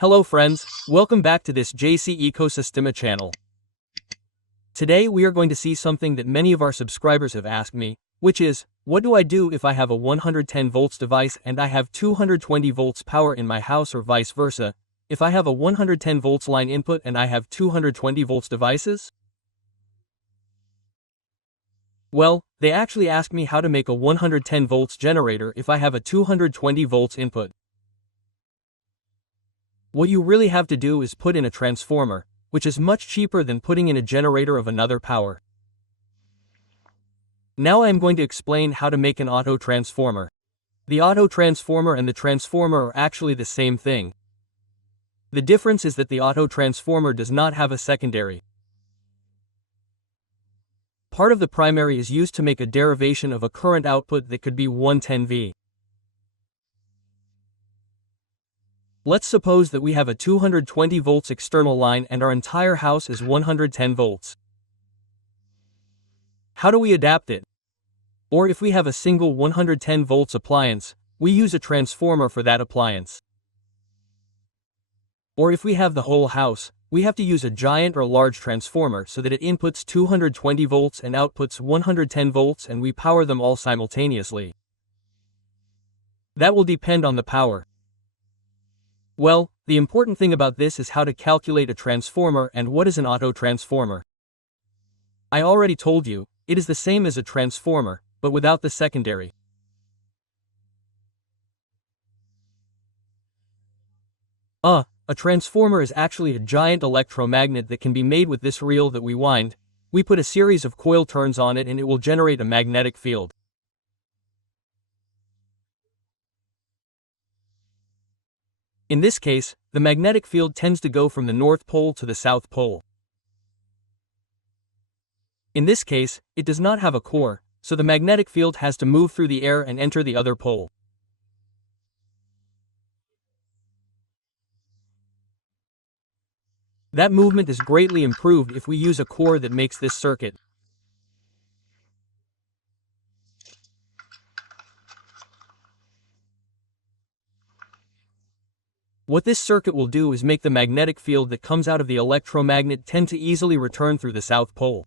Hello friends, welcome back to this JC Ecosystema channel. Today we are going to see something that many of our subscribers have asked me, which is, what do I do if I have a 110 volts device and I have 220 volts power in my house, or vice versa, if I have a 110 volts line input and I have 220 volts devices? Well, they actually asked me how to make a 110 volts generator if I have a 220 volts input. What you really have to do is put in a transformer, which is much cheaper than putting in a generator of another power. Now I am going to explain how to make an autotransformer. The autotransformer and the transformer are actually the same thing. The difference is that the autotransformer does not have a secondary. Part of the primary is used to make a derivation of a current output that could be 110V. Let's suppose that we have a 220 volts external line and our entire house is 110 volts. How do we adapt it? Or if we have a single 110 volts appliance, we use a transformer for that appliance. Or if we have the whole house, we have to use a giant or large transformer so that it inputs 220 volts and outputs 110 volts and we power them all simultaneously. That will depend on the power. Well, the important thing about this is how to calculate a transformer and what is an autotransformer. I already told you, it is the same as a transformer, but without the secondary. A transformer is actually a giant electromagnet that can be made with this reel that we wind. We put a series of coil turns on it and it will generate a magnetic field. In this case, the magnetic field tends to go from the North Pole to the South Pole. In this case, it does not have a core, so the magnetic field has to move through the air and enter the other pole. That movement is greatly improved if we use a core that makes this circuit. What this circuit will do is make the magnetic field that comes out of the electromagnet tend to easily return through the South Pole.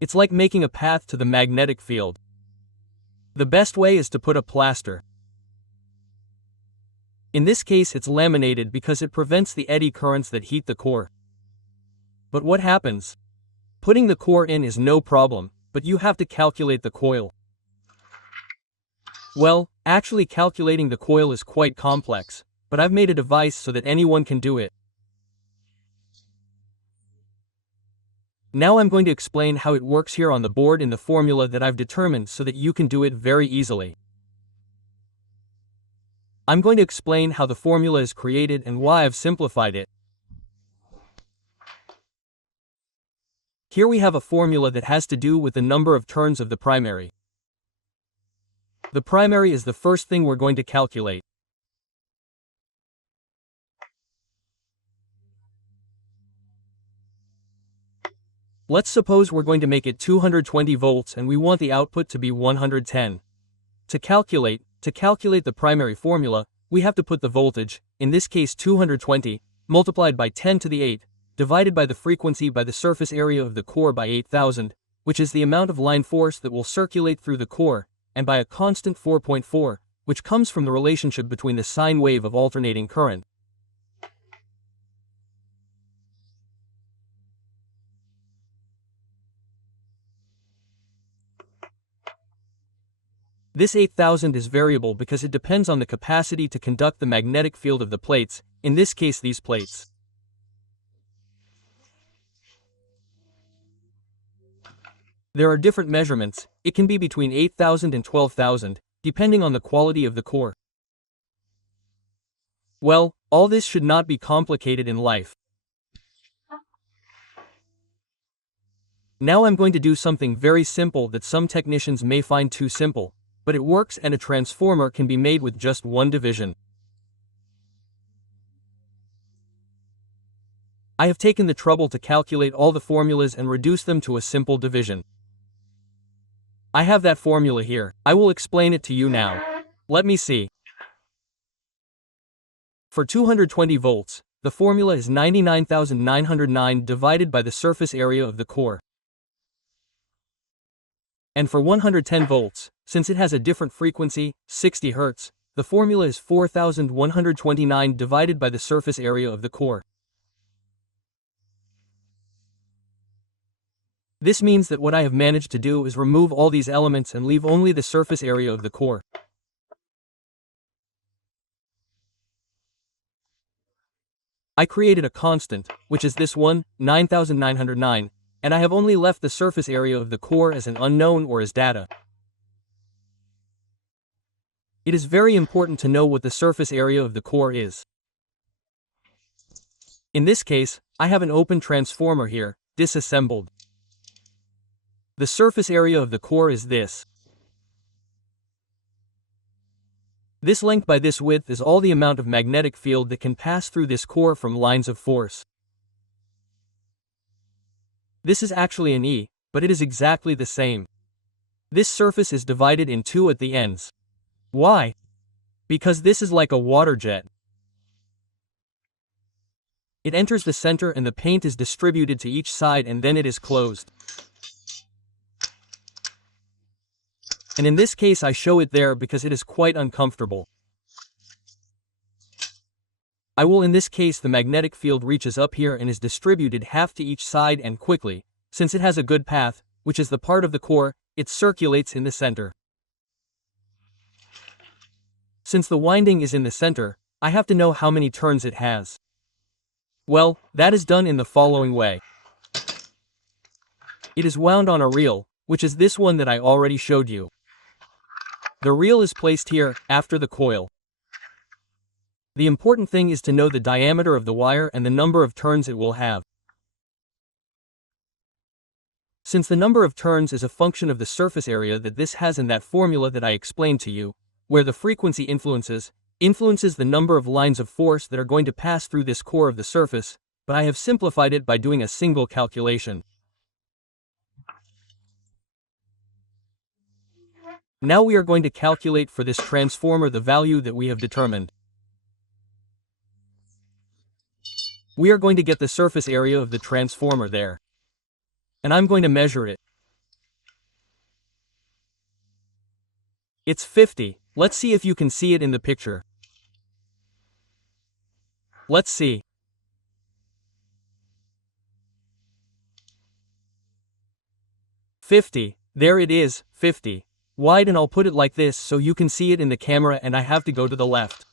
It's like making a path to the magnetic field. The best way is to put a plaster. In this case it's laminated because it prevents the eddy currents that heat the core. But what happens? Putting the core in is no problem, but you have to calculate the coil. Well, actually calculating the coil is quite complex, but I've made a device so that anyone can do it. Now I'm going to explain how it works here on the board in the formula that I've determined so that you can do it very easily. I'm going to explain how the formula is created and why I've simplified it. Here we have a formula that has to do with the number of turns of the primary. The primary is the first thing we're going to calculate. Let's suppose we're going to make it 220 volts and we want the output to be 110. To calculate the primary formula, we have to put the voltage, in this case 220, multiplied by 10 to the 8, divided by the frequency by the surface area of the core by 8,000, which is the amount of line force that will circulate through the core, and by a constant 4.4, which comes from the relationship between the sine wave of alternating current. This 8,000 is variable because it depends on the capacity to conduct the magnetic field of the plates, in this case these plates. There are different measurements, it can be between 8,000 and 12,000, depending on the quality of the core. Well, all this should not be complicated in life. Now I'm going to do something very simple that some technicians may find too simple, but it works and a transformer can be made with just one division. I have taken the trouble to calculate all the formulas and reduce them to a simple division. I have that formula here. I will explain it to you now. Let me see. For 220 volts, the formula is 99,909 divided by the surface area of the core. And for 110 volts, since it has a different frequency, 60 Hz, the formula is 4,129 divided by the surface area of the core. This means that what I have managed to do is remove all these elements and leave only the surface area of the core. I created a constant, which is this one, 9,909, and I have only left the surface area of the core as an unknown or as data. It is very important to know what the surface area of the core is. In this case, I have an open transformer here, disassembled. The surface area of the core is this. This length by this width is all the amount of magnetic field that can pass through this core from lines of force. This is actually an E, but it is exactly the same. This surface is divided in two at the ends. Why? Because this is like a water jet. It enters the center and the paint is distributed to each side and then it is closed. And in this case I show it there because it is quite uncomfortable. I will in this case the magnetic field reaches up here and is distributed half to each side and quickly, since it has a good path, which is the part of the core, it circulates in the center. Since the winding is in the center, I have to know how many turns it has. Well, that is done in the following way. It is wound on a reel, which is this one that I already showed you. The reel is placed here, after the coil. The important thing is to know the diameter of the wire and the number of turns it will have. Since the number of turns is a function of the surface area that this has in that formula that I explained to you, where the frequency influences the number of lines of force that are going to pass through this core of the surface, but I have simplified it by doing a single calculation. Now we are going to calculate for this transformer the value that we have determined. We are going to get the surface area of the transformer there. And I'm going to measure it. It's 50. Let's see if you can see it in the picture. Let's see. "50. There it is, 50. Wide, and I'll put it like this so you can see it in the camera, and I have to go to the left.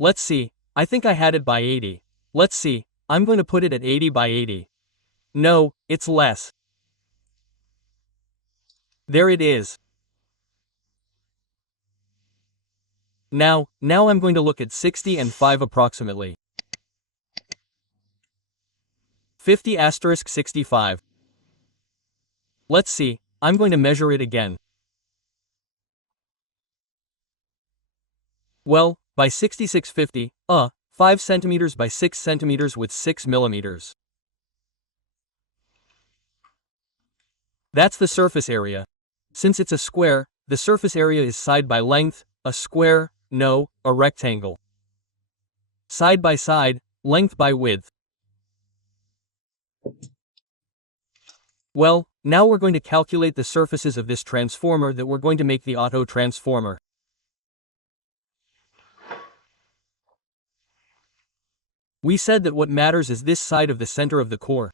Let's see, I think I had it by 80. Let's see, I'm going to put it at 80 by 80. No, it's less. There it is. Now I'm going to look at 60 and 5 approximately. 50*65. Let's see, I'm going to measure it again. Well, by 6650, 5 centimeters by 6 centimeters with 6 millimeters. That's the surface area. Since it's a square, the surface area is side by length, a square, no, a rectangle. Side by side, length by width. Well, now we're going to calculate the surfaces of this transformer that we're going to make the autotransformer. We said that what matters is this side of the center of the core.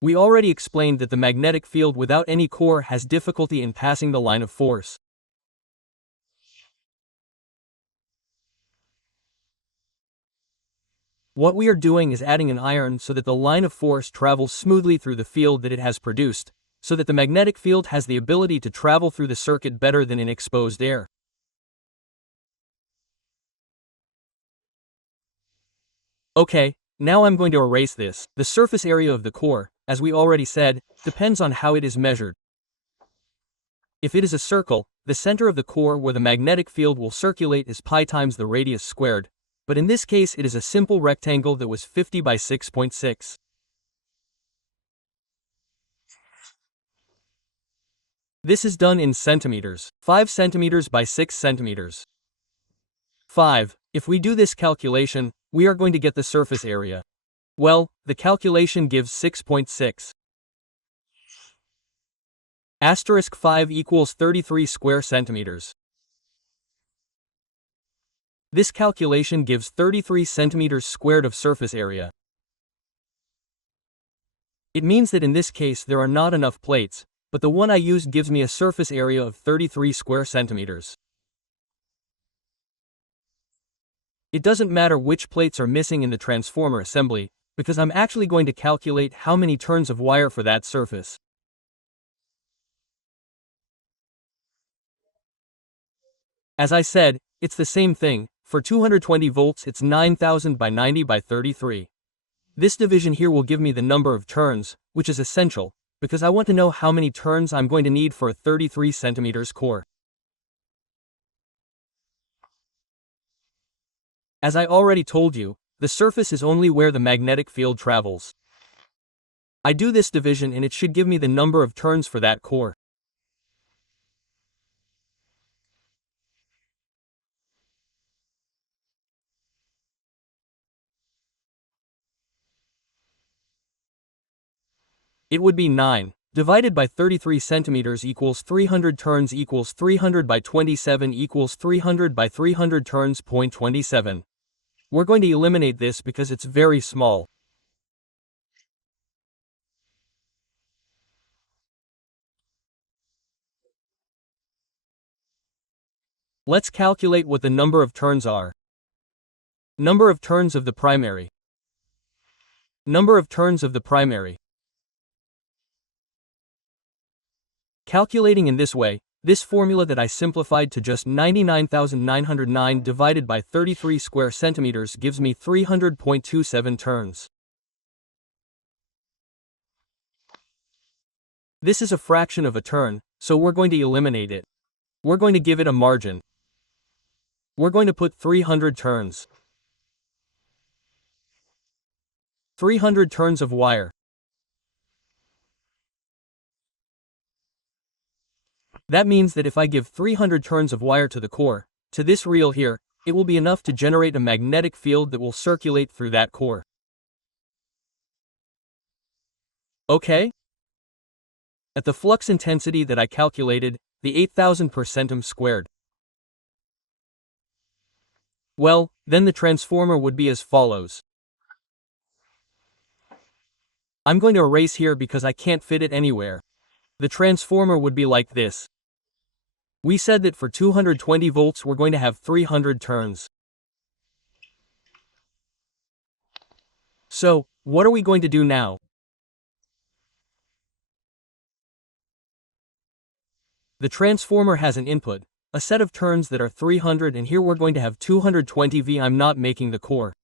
We already explained that the magnetic field without any core has difficulty in passing the line of force. What we are doing is adding an iron so that the line of force travels smoothly through the field that it has produced, so that the magnetic field has the ability to travel through the circuit better than in exposed air. Okay, now I'm going to erase this. The surface area of the core, as we already said, depends on how it is measured. If it is a circle, the center of the core where the magnetic field will circulate is pi times the radius squared, but in this case it is a simple rectangle that was 50 by 6.6. This is done in centimeters, 5 centimeters by 6 centimeters. 5. If we do this calculation, we are going to get the surface area. Well, the calculation gives 6.6. Asterisk 5 equals 33 square centimeters. This calculation gives 33 centimeters squared of surface area. It means that in this case there are not enough plates, but the one I used gives me a surface area of 33 square centimeters. It doesn't matter which plates are missing in the transformer assembly, because I'm actually going to calculate how many turns of wire for that surface. As I said, it's the same thing. For 220 volts it's 9000 by 90 by 33. This division here will give me the number of turns, which is essential, because I want to know how many turns I'm going to need for a 33 centimeters core. As I already told you, the surface is only where the magnetic field travels. I do this division and it should give me the number of turns for that core. It would be 9, divided by 33 centimeters equals 300 turns equals 300 by 27 equals 300 by 300 turns. 27. We're going to eliminate this because it's very small. Let's calculate what the number of turns are. Number of turns of the primary. Number of turns of the primary. Calculating in this way, this formula that I simplified to just 99,909 divided by 33 square centimeters gives me 300.27 turns. This is a fraction of a turn, so we're going to eliminate it. We're going to give it a margin. We're going to put 300 turns. 300 turns of wire. That means that if I give 300 turns of wire to the core, to this reel here, it will be enough to generate a magnetic field that will circulate through that core. Okay? At the flux intensity that I calculated, the 8000 per centum squared. Well, then the transformer would be as follows. I'm going to erase here because I can't fit it anywhere. The transformer would be like this. We said that for 220 volts we're going to have 300 turns. So, what are we going to do now? The transformer has an input, a set of turns that are 300, and here we're going to have 220 V. I'm not making the core.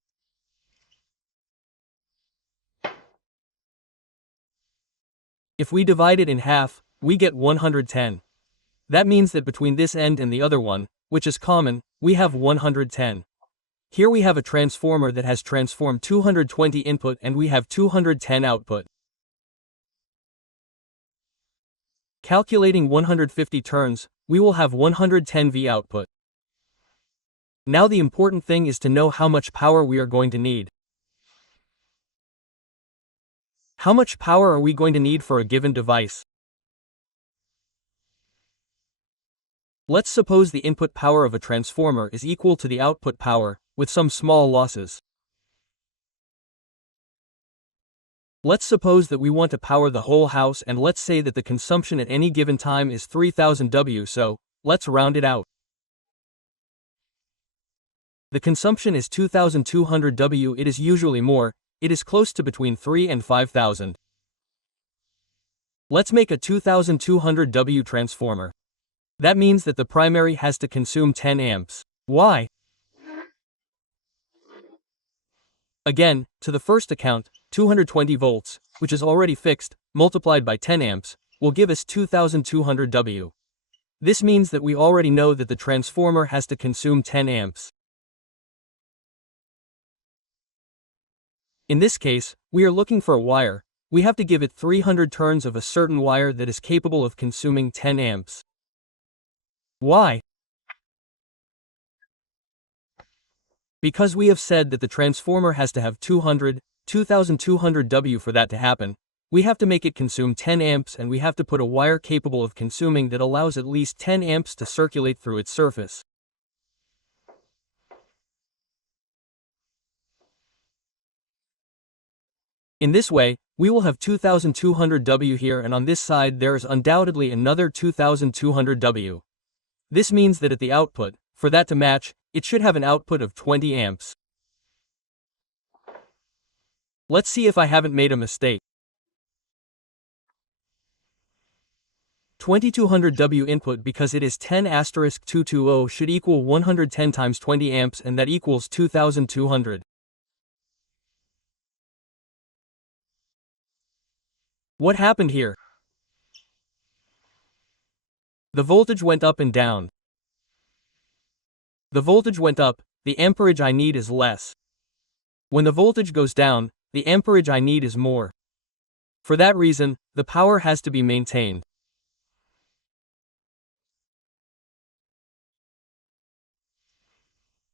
If we divide it in half, we get 110. That means that between this end and the other one, which is common, we have 110. Here we have a transformer that has transformed 220 input and we have 210 output. Calculating 150 turns, we will have 110 V output. Now the important thing is to know how much power we are going to need. How much power are we going to need for a given device? Let's suppose the input power of a transformer is equal to the output power, with some small losses. Let's suppose that we want to power the whole house, and let's say that the consumption at any given time is 3000 W, so let's round it out. The consumption is 2200 W. It is usually more, it is close to between 3 and 5000. Let's make a 2200 W transformer. That means that the primary has to consume 10 amps. Why? Again, to the first account, 220 volts, which is already fixed, multiplied by 10 amps, will give us 2200 W. This means that we already know that the transformer has to consume 10 amps. In this case, we are looking for a wire, we have to give it 300 turns of a certain wire that is capable of consuming 10 amps. Why? Because we have said that the transformer has to have 2200 W for that to happen. We have to make it consume 10 amps and we have to put a wire capable of consuming that allows at least 10 amps to circulate through its surface. In this way, we will have 2200 W here, and on this side there is undoubtedly another 2200 W. This means that at the output, for that to match, it should have an output of 20 amps. Let's see if I haven't made a mistake. 2200 W input, because it is 10*220, should equal 110 times 20 amps, and that equals 2200. What happened here? The voltage went up and down. The voltage went up, the amperage I need is less. When the voltage goes down, the amperage I need is more. For that reason, the power has to be maintained.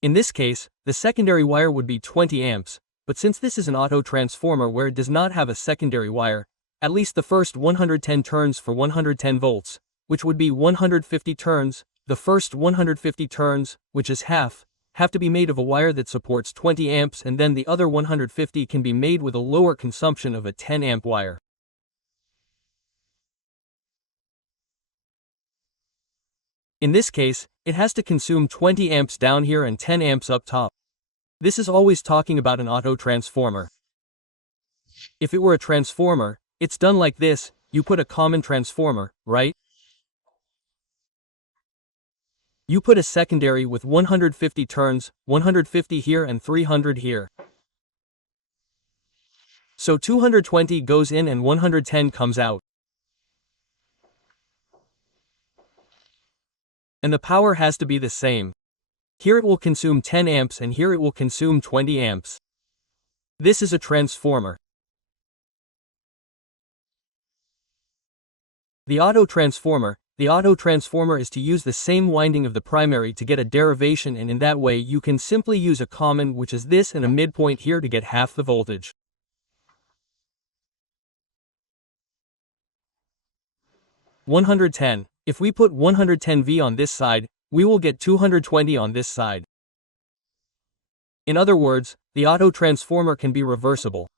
In this case, the secondary wire would be 20 amps, but since this is an autotransformer where it does not have a secondary wire, at least the first 110 turns for 110 volts, which would be 150 turns, the first 150 turns, which is half, have to be made of a wire that supports 20 amps, and then the other 150 can be made with a lower consumption of a 10 amp wire. In this case, it has to consume 20 amps down here and 10 amps up top. This is always talking about an autotransformer. If it were a transformer, it's done like this: you put a common transformer, right? You put a secondary with 150 turns, 150 here and 300 here. So 220 goes in and 110 comes out. And the power has to be the same. Here it will consume 10 amps and here it will consume 20 amps. This is a transformer. The autotransformer is to use the same winding of the primary to get a derivation, and in that way you can simply use a common, which is this, and a midpoint here to get half the voltage. (110). If we put 110 V on this side, we will get 220 on this side. In other words, the autotransformer can be reversible.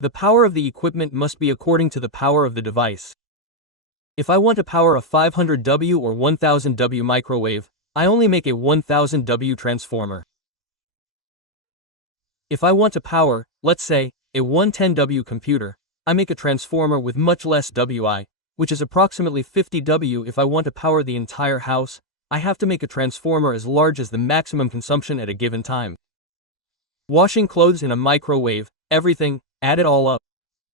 The power of the equipment must be according to the power of the device. If I want to power a 500 W or 1000 W microwave, I only make a 1000 W transformer. If I want to power, let's say, a 110 W computer, I make a transformer with much less Wi, which is approximately 50 W. If I want to power the entire house, I have to make a transformer as large as the maximum consumption at a given time. Washing clothes in a microwave, everything, add it all up.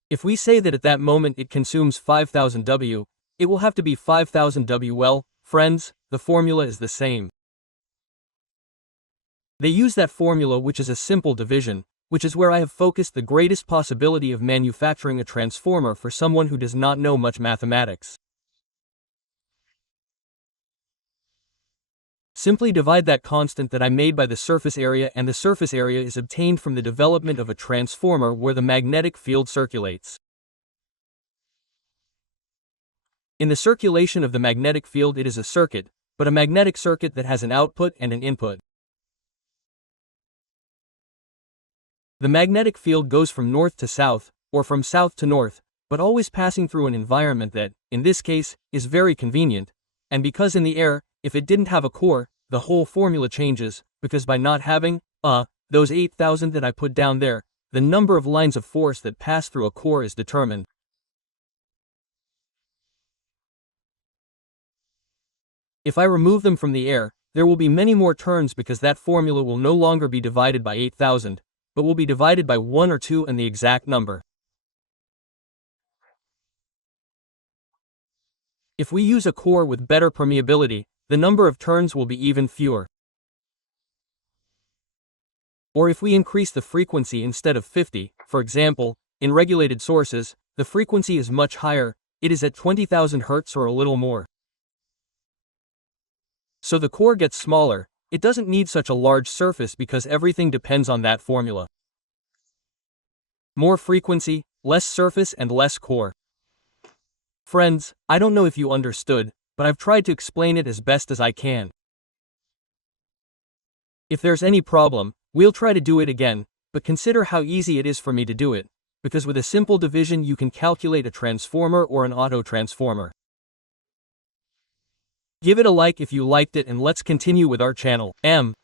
If we say that at that moment it consumes 5000 W, it will have to be 5000 W. Well, friends, the formula is the same. They use that formula, which is a simple division, which is where I have focused the greatest possibility of manufacturing a transformer for someone who does not know much mathematics. Simply divide that constant that I made by the surface area, and the surface area is obtained from the development of a transformer where the magnetic field circulates. In the circulation of the magnetic field, it is a circuit, but a magnetic circuit that has an output and an input. The magnetic field goes from north to south, or from south to north, but always passing through an environment that, in this case, is very convenient, and because in the air, if it didn't have a core, the whole formula changes, because by not having, those 8000 that I put down there, the number of lines of force that pass through a core is determined. If I remove them from the air, there will be many more turns, because that formula will no longer be divided by 8000, but will be divided by 1 or 2 and the exact number. If we use a core with better permeability, the number of turns will be even fewer. Or if we increase the frequency instead of 50, for example, In regulated sources, the frequency is much higher, it is at 20,000 Hz or a little more. So the core gets smaller, it doesn't need such a large surface because everything depends on that formula. More frequency, less surface and less core. Friends, I don't know if you understood, but I've tried to explain it as best as I can. If there's any problem, we'll try to do it again, but consider how easy it is for me to do it, because with a simple division you can calculate a transformer or an autotransformer. Give it a like if you liked it and let's continue with our channel.